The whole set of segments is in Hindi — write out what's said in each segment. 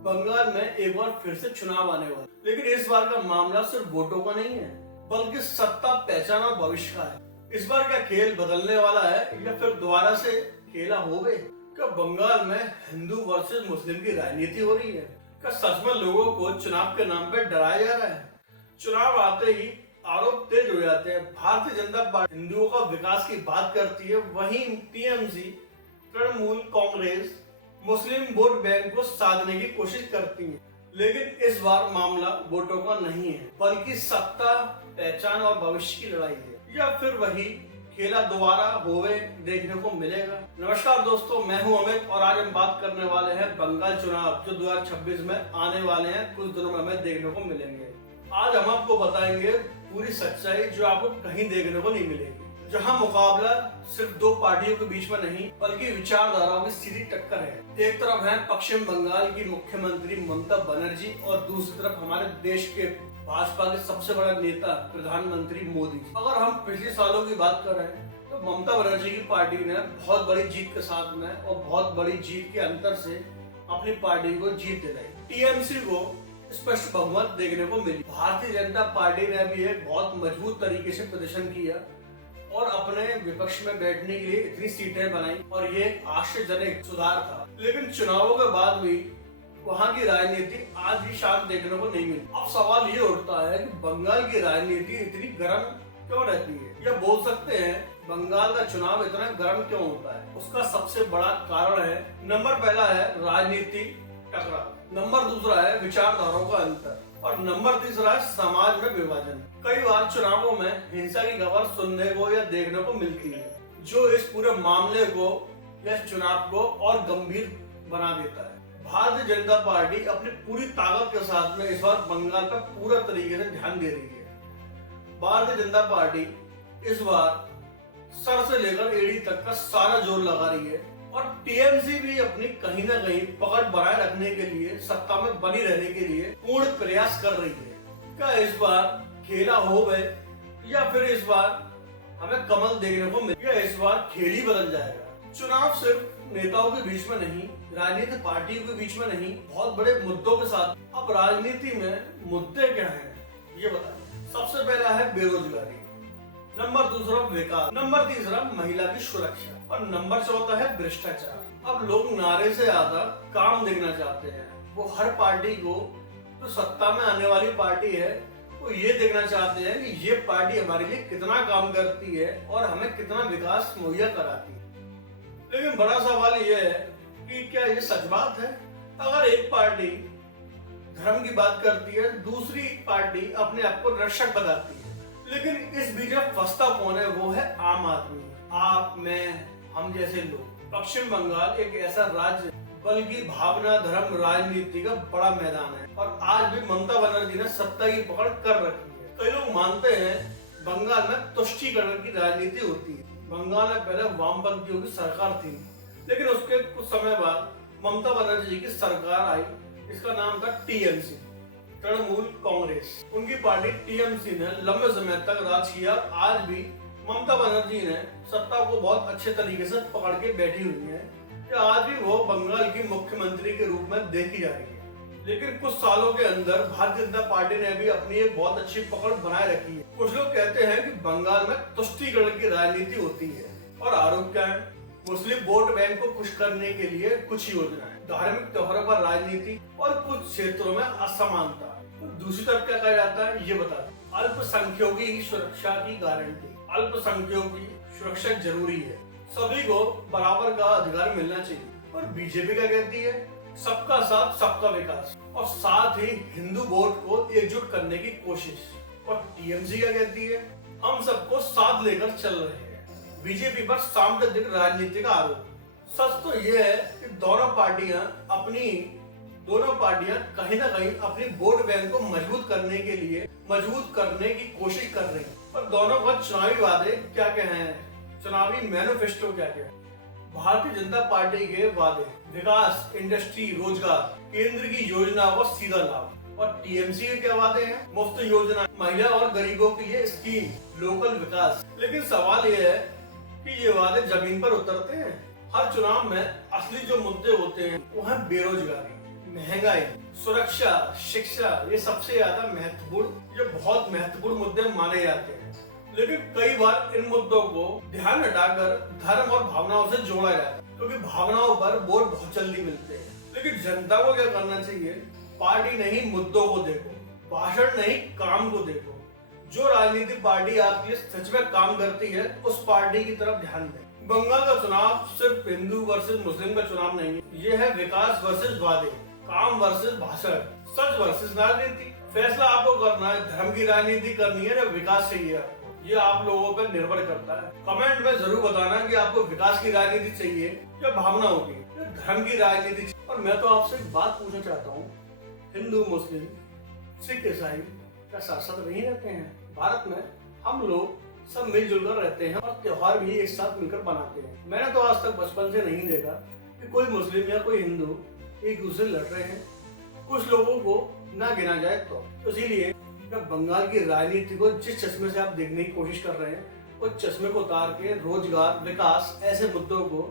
बंगाल में एक बार फिर से चुनाव आने वाला, लेकिन इस बार का मामला सिर्फ वोटों का नहीं है, बल्कि सत्ता, पहचान और भविष्य का है। इस बार क्या खेल बदलने वाला है या फिर दोबारा से खेला हो गए? क्या बंगाल में हिंदू वर्सेस मुस्लिम की राजनीति हो रही है? क्या सच में लोगों को चुनाव के नाम पर डराया जा रहा है? चुनाव आते ही आरोप तेज हो जाते हैं। भारतीय जनता पार्टी हिंदुओं का विकास की बात करती है, वहीं टीएमसी, तृणमूल कांग्रेस मुस्लिम वोट बैंक को साधने की कोशिश करती है। लेकिन इस बार मामला वोटों का नहीं है, बल्कि सत्ता, पहचान और भविष्य की लड़ाई है। या फिर वही खेला दोबारा होवे देखने को मिलेगा। नमस्कार दोस्तों, मैं हूं अमित और आज हम बात करने वाले हैं बंगाल चुनाव जो 2026 में आने वाले हैं, कुछ दिनों में हमें देखने को मिलेंगे। आज हम आपको बताएंगे पूरी सच्चाई जो आपको कहीं देखने को नहीं मिलेगी, जहां मुकाबला सिर्फ दो पार्टियों के बीच में नहीं बल्कि विचारधाराओं की सीधी टक्कर है। एक तरफ है पश्चिम बंगाल की मुख्यमंत्री ममता बनर्जी और दूसरी तरफ हमारे देश के भाजपा के सबसे बड़ा नेता प्रधानमंत्री मोदी। अगर हम पिछले सालों की बात कर रहे हैं तो ममता बनर्जी की पार्टी ने बहुत बड़ी जीत के साथ में और बहुत बड़ी जीत के अंतर से अपनी पार्टी को जीत दिलाई। टीएमसी को स्पष्ट बहुमत देखने को मिली। भारतीय जनता पार्टी ने भी एक बहुत मजबूत तरीके से प्रदर्शन किया और अपने विपक्ष में बैठने के लिए इतनी सीटें बनाई और ये एक आश्चर्यजनक सुधार था। लेकिन चुनावों के बाद भी वहाँ की राजनीति आज भी शांत देखने को नहीं मिली। अब सवाल ये उठता है कि बंगाल की राजनीति इतनी गर्म क्यों रहती है, या बोल सकते हैं बंगाल का चुनाव इतना गर्म क्यों होता है? उसका सबसे बड़ा कारण है, नंबर पहला है राजनीति टकराव, नंबर दूसरा है विचारधाराओं का अंतर और नंबर तीसरा है समाज में विभाजन। कई बार चुनावों में हिंसा की खबर सुनने को या देखने को मिलती है, जो इस पूरे मामले को या चुनाव को और गंभीर बना देता है। भारतीय जनता पार्टी अपनी पूरी ताकत के साथ में इस बार बंगाल पर पूरा तरीके से ध्यान दे रही है। भारतीय जनता पार्टी इस बार सर से लेकर एड़ी तक का सारा जोर लगा रही है और टीएमसी भी अपनी कहीं ना कहीं पकड़ बनाए रखने के लिए, सत्ता में बनी रहने के लिए पूर्ण प्रयास कर रही है। क्या इस बार खेला हो गए या फिर इस बार हमें कमल देखने को मिले, या इस बार खेल ही बदल जाएगा? चुनाव सिर्फ नेताओं के बीच में नहीं, राजनीतिक पार्टियों के बीच में नहीं, बहुत बड़े मुद्दों के साथ। अब राजनीति में मुद्दे क्या हैं ये बताइए। सबसे पहला है बेरोजगारी, नंबर दूसरा विकास, नंबर तीसरा महिला की सुरक्षा और नंबर चौथा है भ्रष्टाचार। अब लोग नारे से ज्यादा काम देखना चाहते हैं। वो हर पार्टी को, जो सत्ता में आने वाली पार्टी है, वो ये देखना चाहते हैं कि ये पार्टी हमारे लिए कितना काम करती है और हमें कितना विकास मुहैया कराती है। लेकिन बड़ा सवाल ये है कि क्या ये सच बात है? अगर एक पार्टी धर्म की बात करती है, दूसरी पार्टी अपने आप को रक्षक बताती है, लेकिन इस बीच में फंसता कौन है? वो है आम आदमी, आप, मैं, हम जैसे लोग। पश्चिम बंगाल एक ऐसा राज्य, बल्कि भावना, धर्म, राजनीति का बड़ा मैदान है और आज भी ममता बनर्जी ने सत्ता की पकड़ कर रखी है। कई लोग मानते हैं बंगाल में तुष्टीकरण की राजनीति होती है। बंगाल में पहले वामपंथियों की सरकार थी, लेकिन उसके कुछ समय बाद ममता बनर्जी की सरकार आई। इसका नाम था टीएमसी, तृणमूल कांग्रेस। उनकी पार्टी टीएमसी ने लंबे समय तक राज किया। आज भी ममता बनर्जी ने सत्ता को बहुत अच्छे तरीके से पकड़ के बैठी हुई है। आज भी वो बंगाल की मुख्यमंत्री के रूप में देखी जा रही है। लेकिन कुछ सालों के अंदर भारतीय जनता पार्टी ने भी अपनी एक बहुत अच्छी पकड़ बनाए रखी है। कुछ लोग कहते हैं कि बंगाल में तुष्टीकरण की राजनीति होती है और आरोप क्या है? मुस्लिम वोट बैंक को खुश करने के लिए कुछ योजनाएं, धार्मिक त्योहारों पर राजनीति और कुछ क्षेत्रों में असमानता। दूसरी तरफ क्या कहा जाता है ये बता दें, अल्पसंख्यकों की सुरक्षा की गारंटी। अल्पसंख्यकों की सुरक्षा जरूरी है, सभी को बराबर का अधिकार मिलना चाहिए। और बीजेपी क्या कहती है? सबका साथ सबका विकास और साथ ही हिंदू वोट को एकजुट करने की कोशिश। और टीएमसी क्या कहती है? हम सबको साथ लेकर चल रहे हैं। बीजेपी पर सांप्रदायिक राजनीति का आरोप। सच तो ये है कि दोनों पार्टियां कहीं ना कहीं अपनी वोट बैंक को मजबूत करने की कोशिश कर रही हैं। और दोनों का चुनावी वादे क्या क्या हैं, चुनावी मैनिफेस्टो क्या क्या है? भारतीय जनता पार्टी के वादे, विकास, इंडस्ट्री, रोजगार, केंद्र की योजना व सीधा लाभ। और टीएमसी के क्या वादे हैं? मुफ्त योजना, महिला और गरीबों के लिए स्कीम, लोकल विकास। लेकिन सवाल यह है कि ये वादे जमीन पर उतरते हैं? हर चुनाव में असली जो मुद्दे होते हैं वो है बेरोजगारी, महंगाई, सुरक्षा, शिक्षा, ये सबसे ज्यादा महत्वपूर्ण, ये बहुत महत्वपूर्ण मुद्दे माने जाते हैं। लेकिन कई बार इन मुद्दों को ध्यान हटाकर धर्म और भावनाओं से जोड़ा जाता है, क्योंकि भावनाओं पर वोट बहुत जल्दी मिलते हैं। लेकिन जनता को क्या करना चाहिए? पार्टी नहीं, मुद्दों को देखो, भाषण नहीं, काम को देखो। जो राजनीतिक पार्टी आपके लिए सच में काम करती है, उस पार्टी की तरफ ध्यान दें। बंगाल का चुनाव सिर्फ हिंदू वर्सेस मुस्लिम का चुनाव नहीं है, ये है विकास वर्सेस वादे, काम वर्सेस भाषण, सच वर्सेस राजनीति। फैसला आपको करना है, धर्म की राजनीति करनी है या विकास चाहिए आपको, ये आप लोगों पर निर्भर करता है। कमेंट में जरूर बताना कि आपको विकास की राजनीति चाहिए या भावनाओं की, या धर्म की राजनीति चाहिए। और मैं तो आपसे एक बात पूछना चाहता हूँ, हिंदू, मुस्लिम, सिख, ईसाई क्या साथ साथ नहीं रहते हैं? भारत में हम लोग सब मिलजुल कर रहते हैं और त्योहार भी एक साथ मिलकर बनाते हैं। मैंने तो आज तक बचपन से नहीं देखा कि कोई मुस्लिम या कोई हिंदू एक दूसरे लड़ रहे हैं, कुछ लोगों को ना गिना जाए तो। इसीलिए बंगाल की राजनीति को जिस चश्मे से आप देखने की कोशिश कर रहे हैं, उस चश्मे को उतार के रोजगार, विकास, ऐसे मुद्दों को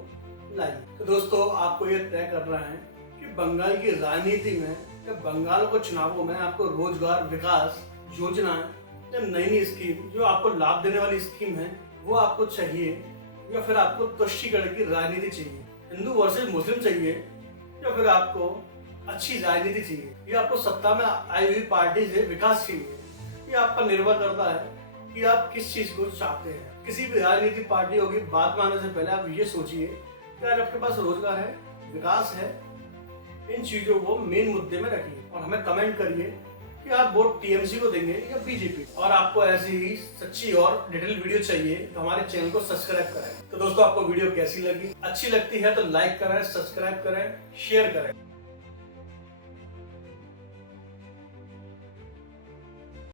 लाइए। तो दोस्तों, आपको ये तय करना है कि बंगाल की राजनीति में या बंगाल को चुनावों में आपको रोजगार, विकास योजना या नई स्कीम, जो आपको लाभ देने वाली स्कीम है, वो आपको चाहिए, या फिर आपको तुष्टीकरण की राजनीति चाहिए? हिंदू वर्सेस मुस्लिम चाहिए या फिर आपको अच्छी राजनीति चाहिए? ये आपको सत्ता में आई हुई पार्टी से विकास चाहिए? ये आप पर निर्भर करता है कि आप किस चीज को चाहते हैं। किसी भी राजनीतिक पार्टियों की बात मानने से पहले आप ये सोचिए कि आज आपके पास रोजगार है, विकास है, इन चीजों को मेन मुद्दे में रखिए और हमें कमेंट करिए कि आप वोट टीएमसी को देंगे या बीजेपी। और आपको ऐसी ही सच्ची और डिटेल वीडियो चाहिए तो हमारे चैनल को सब्सक्राइब करें। तो दोस्तों, आपको वीडियो कैसी लगी? अच्छी लगती है तो लाइक करें, सब्सक्राइब करें, शेयर करें।